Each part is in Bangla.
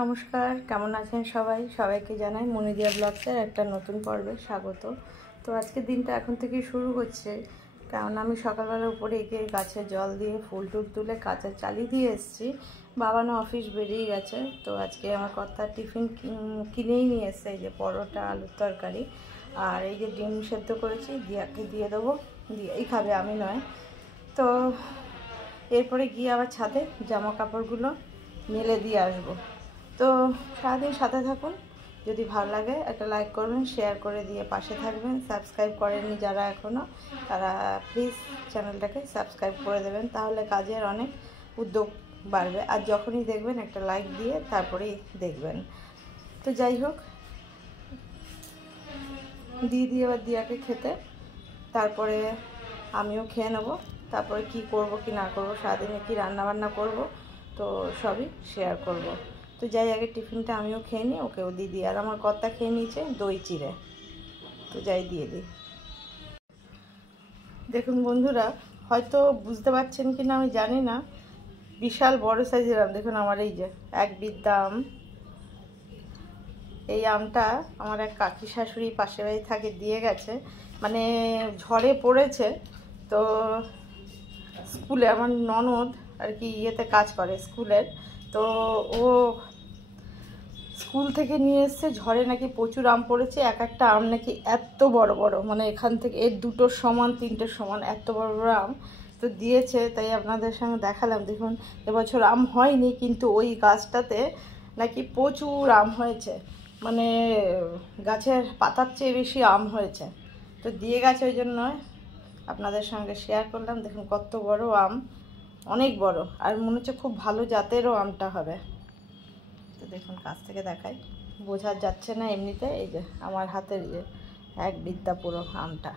নমস্কার, কেমন আছেন সবাই? সবাইকে জানাই মনিদিয়া ব্লগসের একটা নতুন পর্বে স্বাগত। তো আজকে দিনটা এখন থেকে শুরু হচ্ছে, কারণ আমি সকালবেলা উপরে গিয়ে গাছে জল দিয়ে ফুল টুল তুলে কাঁচা চালিয়ে দিয়ে এসেছি। বাবানো অফিস বেরিয়ে গেছে, তো আজকে আমার কর্তা টিফিন কিনেই নিয়ে এসছে। এই যে পরোটা, আলুর তরকারি আর এই যে ডিম সেদ্ধ করেছি, দিয়াকে দিয়ে দেবো, দিয়েই খাবে, আমি নয়। তো এরপরে গিয়ে আবার ছাদে জামা কাপড়গুলো মেলে দিয়ে আসবো। তো সারাদিন সাথে থাকুন, যদি ভালো লাগে একটা লাইক করবেন, শেয়ার করে দিয়ে পাশে থাকবেন। সাবস্ক্রাইব করেননি যারা এখনও, তারা প্লিজ চ্যানেলটাকে সাবস্ক্রাইব করে দেবেন, তাহলে কাজের অনেক উদ্যোগ বাড়বে। আর যখনই দেখবেন একটা লাইক দিয়ে তারপরেই দেখবেন। তো যাই হোক, দিয়ে আবার দিয়াকে খেতে, তারপরে আমিও খেয়ে নেবো। তারপরে কি করব কি না করব, সারাদিনে কি রান্নাবান্না করব, তো সবই শেয়ার করব। তো যাই, আগে টিফিনটা আমিও খেয়ে নিই, ওকেও দিয়ে দিই। আর আমার কর্তা খেয়ে নিয়েছে দই চিড়ে, তো যাই দিয়ে দিই। দেখুন বন্ধুরা, হয়তো বুঝতে পারছেন কি না আমি জানি না, বিশাল বড় সাইজের আম। দেখুন আমার এই যে এক বিদ্যা আম। এই আমটা আমার এক কাকি শাশুড়ি পাশের বাড়ি থাকে দিয়ে গেছে, মানে ঝড়ে পড়েছে। তো স্কুলে আমার ননদ আর কি ইয়েতে কাজ করে স্কুলের, তো ও স্কুল থেকে নিয়ে এসছে। ঝড়ে নাকি প্রচুর আম পড়েছে, এক একটা আম নাকি এত বড় বড়, মানে এখান থেকে এর দুটোর সমান তিনটের সমান এত বড় বড় আম তো দিয়েছে। তাই আপনাদের সঙ্গে দেখালাম। দেখুন এবছর আম হয়নি, কিন্তু ওই গাছটাতে নাকি প্রচুর আম হয়েছে, মানে গাছের পাতার চেয়ে বেশি আম হয়েছে। তো দিয়ে গেছে, ওই জন্য আপনাদের সঙ্গে শেয়ার করলাম। দেখুন কত বড় আম, অনেক বড়, আর মনে হচ্ছে খুব ভালো জাতেরও আমটা হবে। তো দেখুন কাছ থেকে দেখাই, বোঝা যাচ্ছে না এমনিতে। এই যে আমার হাতের যে এক বিদ্যা পুরো আমটা।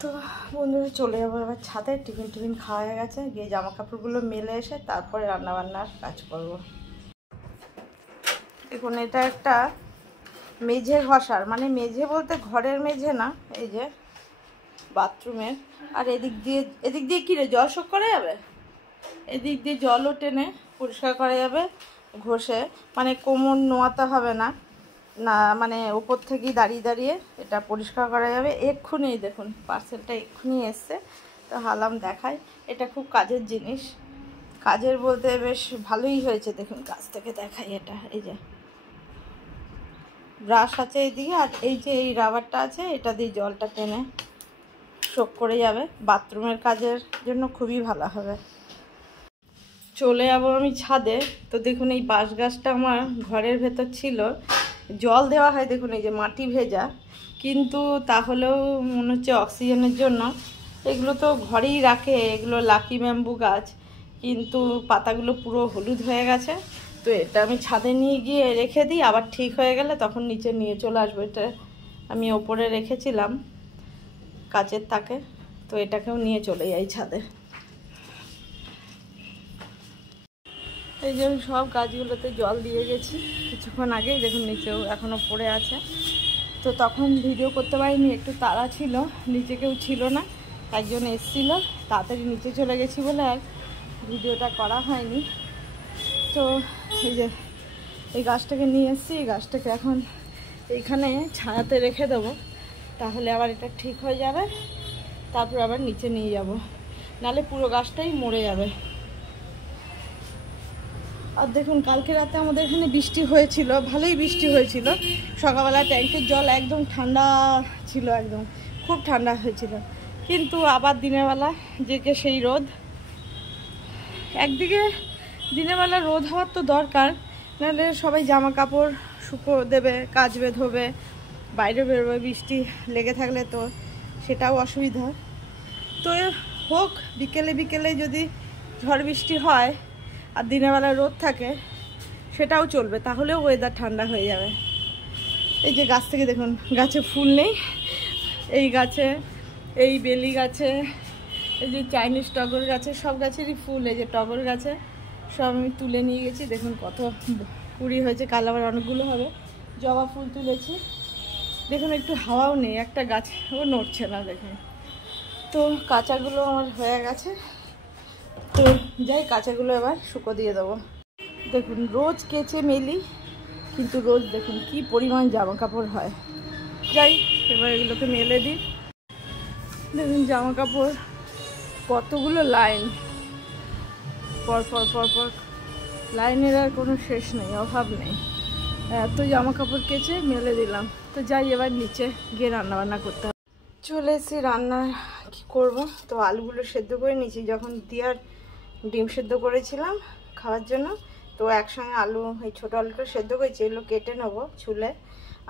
তো বন্ধুরা চলে যাবো এবার ছাদে। টিফিন খাওয়া হয়ে গেছে, গিয়ে জামা কাপড়গুলো মেলে এসে তারপরে রান্নাবান্নার কাজ করব। দেখুন এটা একটা মেঝে ঘষার, মানে মেঝে বলতে ঘরের মেঝে না, এই যে বাথরুমের। আর এদিক দিয়ে কি রে, জল শোক করা যাবে, এদিক দিয়ে জলও টেনে পরিষ্কার করা যাবে ঘষে, মানে কোমর নোয়াতে হবে না, না মানে ওপর থেকেই দাঁড়িয়ে দাঁড়িয়ে এটা পরিষ্কার করা যাবে। এক্ষুনি দেখুন পার্সেলটা এক্ষুনি এসছে, তো হালাম দেখাই। এটা খুব কাজের জিনিস, কাজের বলতে বেশ ভালোই হয়েছে। দেখুন কাছ থেকে দেখাই, এটা এই যে ব্রাশ আছে এইদিকে, আর এই যে এই রাবারটা আছে, এটা দিয়ে জলটা টেনে শোক করে যাবে। বাথরুমের কাজের জন্য খুবই ভালো হবে। চলে যাবো আমি ছাদে। তো দেখুন এই বাঁশ গাছটা আমার ঘরের ভেতর ছিল, জল দেওয়া হয়, দেখুন এই যে মাটি ভেজা, কিন্তু তাহলেও মনে হচ্ছে অক্সিজেনের জন্য এগুলো তো ঘরেই রাখে, এগুলো লাকি ব্যাম্বু গাছ, কিন্তু পাতাগুলো পুরো হলুদ হয়ে গেছে। তো এটা আমি ছাদে নিয়ে গিয়ে রেখে দিই, আবার ঠিক হয়ে গেলে তখন নিচে নিয়ে চলে আসবো। এটা আমি ওপরে রেখেছিলাম কাচের তাকে, তো এটাকেও নিয়ে চলে যাই ছাদে। এই যে আমি সব গাছগুলোতে জল দিয়ে গেছি কিছুক্ষণ আগেই, দেখুন নিচেও এখনও পড়ে আছে। তো তখন ভিডিও করতে পারিনি, একটু তাড়া ছিল, নিচে কেউ ছিল না, একজন এসেছিলো, তাড়াতাড়ি নিচে চলে গেছি বলে আর ভিডিওটা করা হয়নি। তো এই যে এই গাছটাকে নিয়ে এসেছি, এই গাছটাকে এখন এইখানে ছায়াতে রেখে দেবো, তাহলে আবার এটা ঠিক হয়ে যাবে, তারপর আবার নিচে নিয়ে যাব, নাহলে পুরো গাছটাই মরে যাবে। আর দেখুন কালকে রাতে আমাদের এখানে বৃষ্টি হয়েছিল, ভালোই বৃষ্টি হয়েছিল। সকালবেলা ট্যাঙ্কের জল একদম ঠান্ডা ছিল, একদম খুব ঠান্ডা হয়েছিল, কিন্তু আবার দিনের বেলা যে সেই রোদ। একদিকে দিনের বেলা রোদ হওয়ার তো দরকার, নাহলে সবাই জামা কাপড় শুকো দেবে, কাচবে, ধোবে, বাইরে বেরোবে, বৃষ্টি লেগে থাকলে তো সেটাও অসুবিধা। তো হোক, বিকেলে বিকেলে যদি ঝড় বৃষ্টি হয় আর দিনের বেলা রোদ থাকে সেটাও চলবে, তাহলেও ওয়েদার ঠান্ডা হয়ে যাবে। এই যে গাছ থেকে দেখুন, গাছে ফুল নেই, এই গাছে, এই বেলি গাছে, এই যে চাইনিজ টগর গাছে, সব গাছেরই ফুল। এই যে টগর গাছে সব আমি তুলে নিয়ে গেছি, দেখুন কত কুড়ি হয়েছে, কাল আবার অনেকগুলো হবে। জবা ফুল তুলেছি, দেখুন একটু হাওয়াও নেই, একটা গাছও নড়ছে না দেখুন। তো কাঁচাগুলো আমার হয়ে গেছে, তো যাই কাঁচাগুলো এবার শুকো দিয়ে দেবো। দেখুন রোজ কেচে মেলি, কিন্তু রোজ দেখুন কি পরিমাণ জামা কাপড় হয়। যাই এবার এগুলোকে মেলে দিই। দেখুন জামা কাপড় কতগুলো লাইন, পর পর পর পর লাইনের আর কোনো শেষ নেই, অভাব নেই। এত জামা কাপড় কেচে মেলে দিলাম। তো যাই এবার নিচে গিয়ে রান্নাবান্না করতে হবে। চলে এসেছি, রান্না কি করব। তো আলুগুলো সেদ্ধ করে নিয়েছি, যখন দিয়ার ডিম সেদ্ধ করেছিলাম খাওয়ার জন্য, তো একসঙ্গে আলু, এই ছোটো আলুটা সেদ্ধ করেছি, এগুলো কেটে নেবো ছুলে।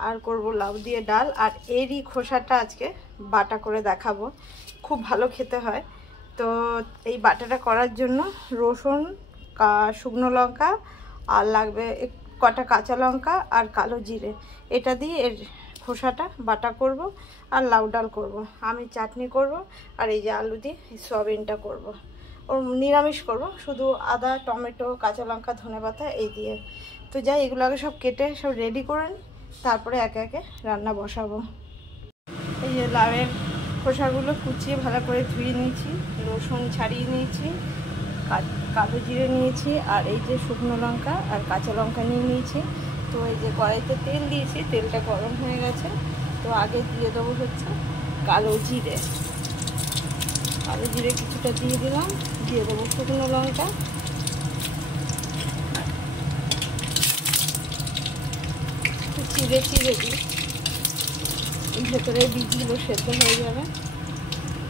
আর করব লাউ দিয়ে ডাল, আর এরই খোসাটা আজকে বাটা করে দেখাবো, খুব ভালো খেতে হয়। তো এই বাটাটা করার জন্য রসুন, শুকনো লঙ্কা, আর লাগবে কটা কাঁচা লঙ্কা আর কালো জিরে, এটা দিয়ে এর খোসাটা বাটা করব। আর লাউ ডাল করব, আমি চাটনি করব, আর এই যে আলু দিয়ে সয়াবিনটা করব। ওর নিরামিষ করব, শুধু আদা, টমেটো, কাঁচা লঙ্কা, ধনেপাতা এই দিয়ে। তো যাই এগুলো আগে সব কেটে সব রেডি করে নিই, তারপরে একে একে রান্না বসাবো। এই যে লাউয়ের খোসাগুলো কুচিয়ে ভালো করে ধুয়ে নিয়েছি, রসুন ছাড়িয়ে নিয়েছি, কালো জিরে নিয়েছি, আর এই যে শুকনো লঙ্কা আর কাঁচা লঙ্কা নিয়েছি। তো এই যে কড়াইতে তেল দিয়েছি, তেলটা গরম হয়ে গেছে। তো আগে দিয়ে দেবো হচ্ছে কালো জিরে, কিছুটা দিয়ে দিলাম। দিয়ে দেবো শুকনো লঙ্কা, চিড়ে দিই, ভেতরে বীজগুলো সেদ্ধ হয়ে যাবে।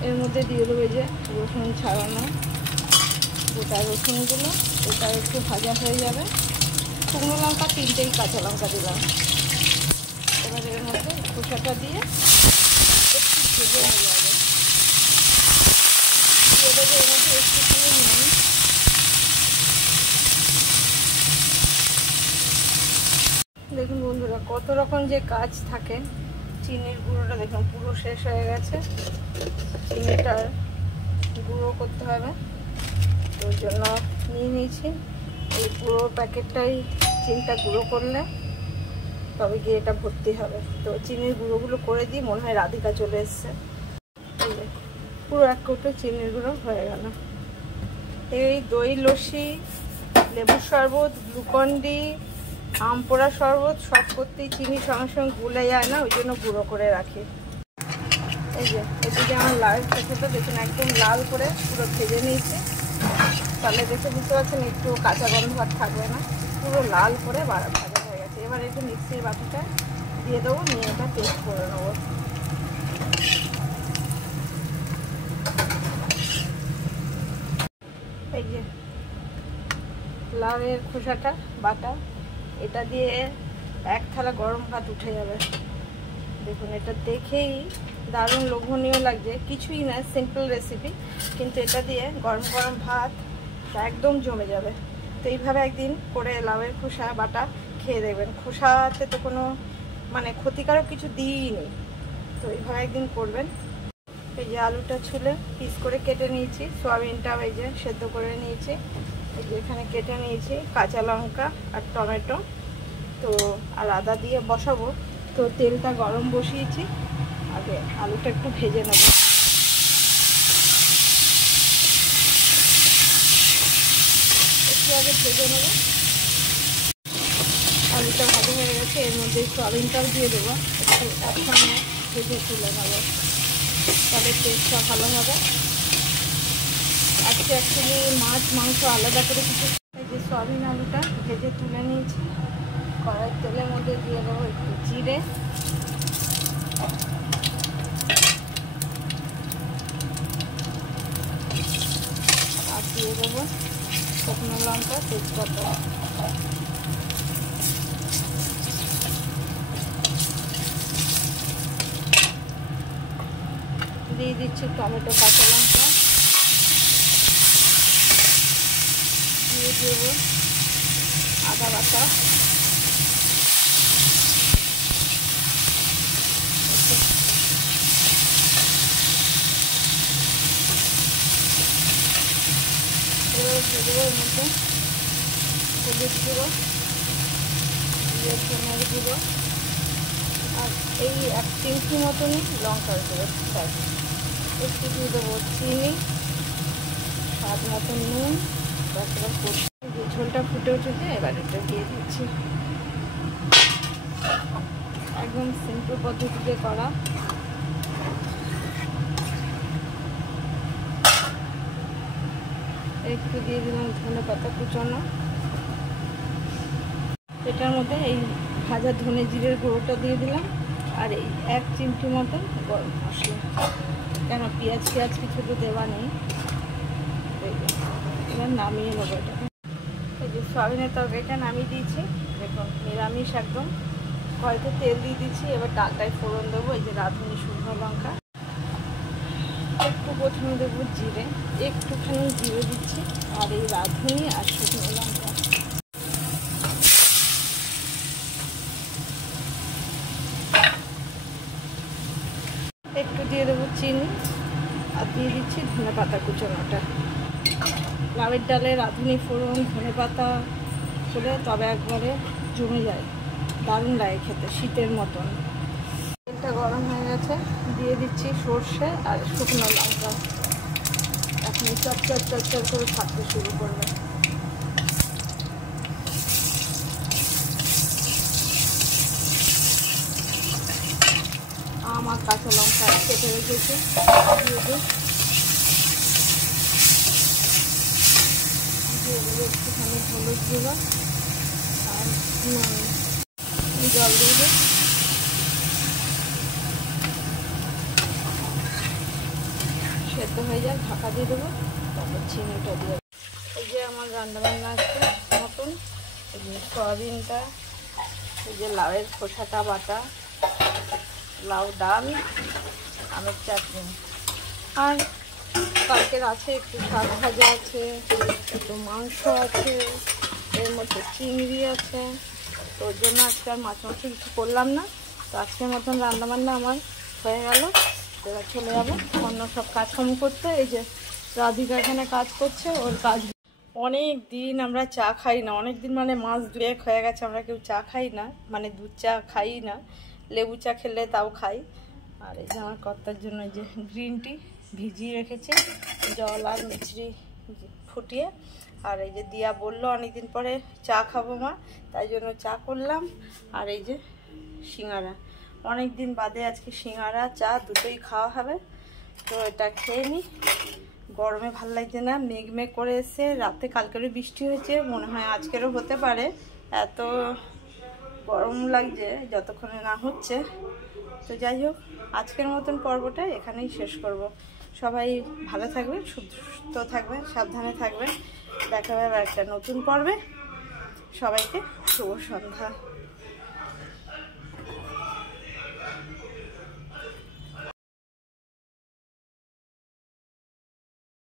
এর মধ্যে দিয়ে দেবো যে রসুন ছাড়ানো গোটা রসুনগুলো, ওটা একটু ভাজা হয়ে যাবে। শুকনো লঙ্কা 3টেই, কাঁচা লঙ্কা দিলাম। এবার এর মধ্যে খোসাটা দিয়ে একটু ভেজে হয়ে যাবে। দিয়ে দেবো এর মধ্যে একটুখানি নুন, দেখুন বন্ধুরা কত রকম যে কাজ থাকে। চিনির গুঁড়োটা দেখুন পুরো শেষ হয়ে গেছে, চিনিটার গুঁড়ো করতে হবে, তো ওর জন্য নিয়ে নিয়েছি। এই পুরো প্যাকেটটাই চিনিটা গুঁড়ো করলে তবে গিয়ে এটা ভর্তি হবে। তো চিনির গুঁড়োগুলো করে দিই, মনে হয় রাধিকা চলে এসছে। এই যে পুরো 1 কৌটো চিনির গুঁড়ো হয়ে গেল। এই দই, লস্যি, লেবুর শরবত, গ্লুকন-ডি, আম পোড়া শরবত সব করতেই চিনির সঙ্গে সঙ্গে গুলে যায় না, ওই জন্য গুঁড়ো করে রাখি। এই যে এদিকে আমার লাউয়ের খোসাটা দেখুন একদম লাল করে পুরো ভেজে নিয়েছে, তাহলে দেখে বুঝতে পারছেন একটু কাঁচা গন্ধ আর থাকবে না, পুরো লাল করে ভাজা হয়ে গেছে। এবার একটু মিক্সির বাটিটা দিয়ে দেবো, নিয়ে এটা পেস্ট করে নেবো। এই যে লাউয়ের খোসাটা বাটা, এটা দিয়ে 1 থালা গরম ভাত উঠে যাবে। দেখুন এটা দেখেই দারুণ লোভনীয় লাগছে, কিছুই না, সিম্পল রেসিপি, কিন্তু এটা দিয়ে গরম গরম ভাত একদম জমে যাবে। তো এইভাবে একদিন করে লাউয়ের খোসা বাটা খেয়ে দেখবেন, খোসাতে তো কোনো মানে ক্ষতিকারক কিছু দিইনি, তো এইভাবে একদিন করবেন। এই যে আলুটা ছুলে পিস করে কেটে নিয়েছি, সয়াবিনটাও এই যে সেদ্ধ করে নিয়েছি, এই যে এখানে কেটে নিয়েছি, কাঁচা লঙ্কা আর টমেটো, তো আর আদা দিয়ে বসাবো। তো তেলটা গরম বসিয়েছি, আগে আলুটা একটু ভেজে নেব। একটু আগে ভেজে নেব, আলুটা ভাজা হয়ে গেছে। এর মধ্যে সয়াবিনটাও দিয়ে দেবো, একটু একসঙ্গে ভেজে তুলে নেবো, তাহলে টেস্টটা ভালো হবে। আজকে অ্যাকচুয়ালি মাছ মাংস আলাদা করে কিছু। এই যে সয়াবিন আলুটা ভেজে তুলে নিয়েছি, কড়াইয়ের তেলের মধ্যে দিয়ে দেবো একটু জিরে, আর দিয়ে দেবো শুকনো লঙ্কা, তেজপাতা, দিয়ে দিচ্ছি টমেটো, কাঁচা লঙ্কা, দিয়ে দেবো আদা বাটা, এবার দিয়ে দেবো এর মধ্যে হলুদ গুঁড়ো, ধনের গুঁড়ো, আর এই 1 চিমটি মতনই লঙ্কার গুঁড়ো, ব্যাস। একটু দিয়ে দেবো চিনি, স্বাদ মতো নুন, তারপরে ঝোলটা ফুটে উঠেছে, এবার এটা দিয়ে দিচ্ছি। একদম সিম্পল পদ্ধতিতে করা। একটু দিয়ে দিলাম ধনে পাতা কুচানো। এটার মধ্যে এই ভাজা ধনে জিরের গুঁড়োটা দিয়ে দিলাম, আর এই 1 চিমটি মতো গরম মশলা, কেন পেঁয়াজ কিছু তো দেওয়া নেই। এবার নামিয়ে নেবো এটাকে। এই যে সয়াবিনের তরকারিটা নামিয়ে দিয়েছি, দেখুন নিরামিষ একদম। কড়াইতে তেল দিয়ে দিচ্ছি, এবার ডালটায় ফোড়ন দেবো। এই যে রাঁধুনি, শুকনো লঙ্কা, একটু প্রথমে দেবো জিরে, একটুখানি জিরে দিচ্ছি, আর এই রাঁধুনি আর শুকনো লঙ্কা। একটু দিয়ে দেবো চিনি, আর দিয়ে দিচ্ছি ধনে পাতা কুচানোটা। লাউয়ের ডালে রাঁধুনি ফোড়ন ধনে পাতা হলে তবে একবারে জমে যায়, দারুণ লাগে খেতে, শীতের মতন। তেলটা গরম হয়ে গেছে, দিয়ে দিচ্ছি সর্ষে আর শুকনো লঙ্কা। এখন চট করে ছাড়তে শুরু করবে। আমার কাঁচা লঙ্কা কেটে রেখেছে, দিয়ে দেবো একটুখানি হলুদ গুঁড়ো আর জল দিয়ে দেবো। সেদ্ধ হয়ে যায়, ঢাকা দিয়ে দেবো, তারপর চিনিটা দিয়ে দেবো। এই যে আমার রান্নাবান্না আছে মতন। এই যে সয়াবিনটা, এই যে লাউয়ের খোসাটা বাটা, লাউ ডাল, আমের চাটনি, আর কালকের আছে একটু শাক ভাজা আছে, একটু মাংস আছে, এর মধ্যে চিংড়ি আছে। তো ওর জন্য আজকে আর মাছ মাংস কিছু করলাম না। তো আজকের মতন রান্নাবান্না আমার হয়ে গেল। এবার চলে যাবো অন্য সব কাজকর্ম করতে। এই যে রাধিকা এখানে কাজ করছে, ওর কাজ। অনেক দিন আমরা চা খাই না, অনেক দিন মানে মাস 2 হয়ে গেছে আমরা কেউ চা খাই না, মানে দুধ চা খাই না। লেবু চা খেলে তাও খাই। আর এই যে আমার কর্তার জন্য এই যে গ্রিন টি ভিজিয়ে রেখেছে, জল আর মিছরি ফুটিয়ে। আর এই যে দিয়া বললো অনেকদিন পরে চা খাবো মা, তাই জন্য চা করলাম। আর এই যে সিঙ্গারা, অনেক দিন বাদে আজকে সিঙ্গারা চা দুটোই খাওয়া হবে। তো এটা খেয়ে নিই, গরমে ভাল লাগছে না, মেঘ করে এসে। রাতে কালকেরও বৃষ্টি হয়েছে, মনে হয় আজকেরও হতে পারে, এত গরম লাগছে যতক্ষণে না হচ্ছে। তো যাই হোক, আজকের মতন পর্বটা এখানেই শেষ করব। সবাই ভালো থাকবেন, সুস্থ থাকবেন, সাবধানে থাকবেন। দেখা হবে একটা নতুন পর্বে। সবাইকে শুভ সন্ধ্যা।